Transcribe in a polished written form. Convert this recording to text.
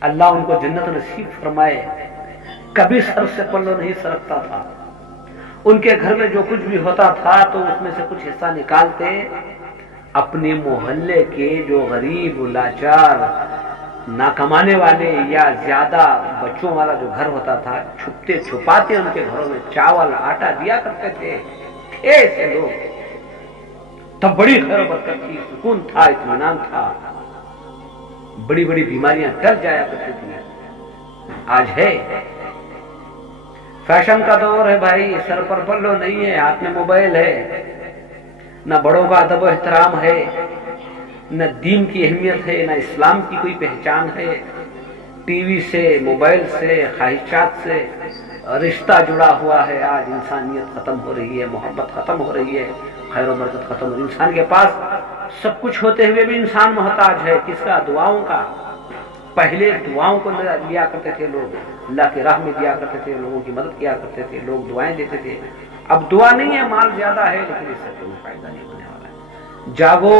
اللہ ان کو جنت نصیب فرمائے. کبھی سر سے پلو نہیں سرکتا تھا. ان کے گھر میں جو کچھ بھی ہوتا تھا تو اس میں سے کچھ حصہ نکالتے, اپنے محلے کے جو غریب لاچار نہ کمانے والے یا زیادہ بچوں والا جو گھر ہوتا تھا, چھپتے چھپاتے ان کے گھروں میں چاول آٹا دیا کرتے تھے. ایسے لوگ تب بڑی خیر و برکت تھی, سکون تھا, اطمینان تھا, بڑی بڑی بیماریاں ٹل جایا کرتی تھیں. آج ہے فیشن کا دور ہے بھائی, سر پر پلو نہیں ہے, ہاتھ میں موبائل ہے, نہ بڑوں کا ادب و احترام ہے, نہ دین کی اہمیت ہے, نہ اسلام کی کوئی پہچان ہے. ٹی وی سے, موبائل سے, خواہشات سے رشتہ جڑا ہوا ہے. آج انسانیت ختم ہو رہی ہے, محبت ختم ہو رہی ہے, خیر و برکت ختم ہو رہی ہے. انسان کے پاس سب کچھ ہوتے ہوئے بھی انسان محتاج ہے. کس کا؟ دعاؤں کا. پہلے دعاؤں کو لیا کرتے تھے لوگ, اللہ کی راہ میں دیا کرتے تھے, لوگوں کی مدد کیا کرتے تھے, لوگ دعائیں دیتے تھے. اب دعا نہیں ہے, مال زیادہ ہے, لیکن اس سے کوئی فائدہ نہیں ہونے والا ہے. جاگو,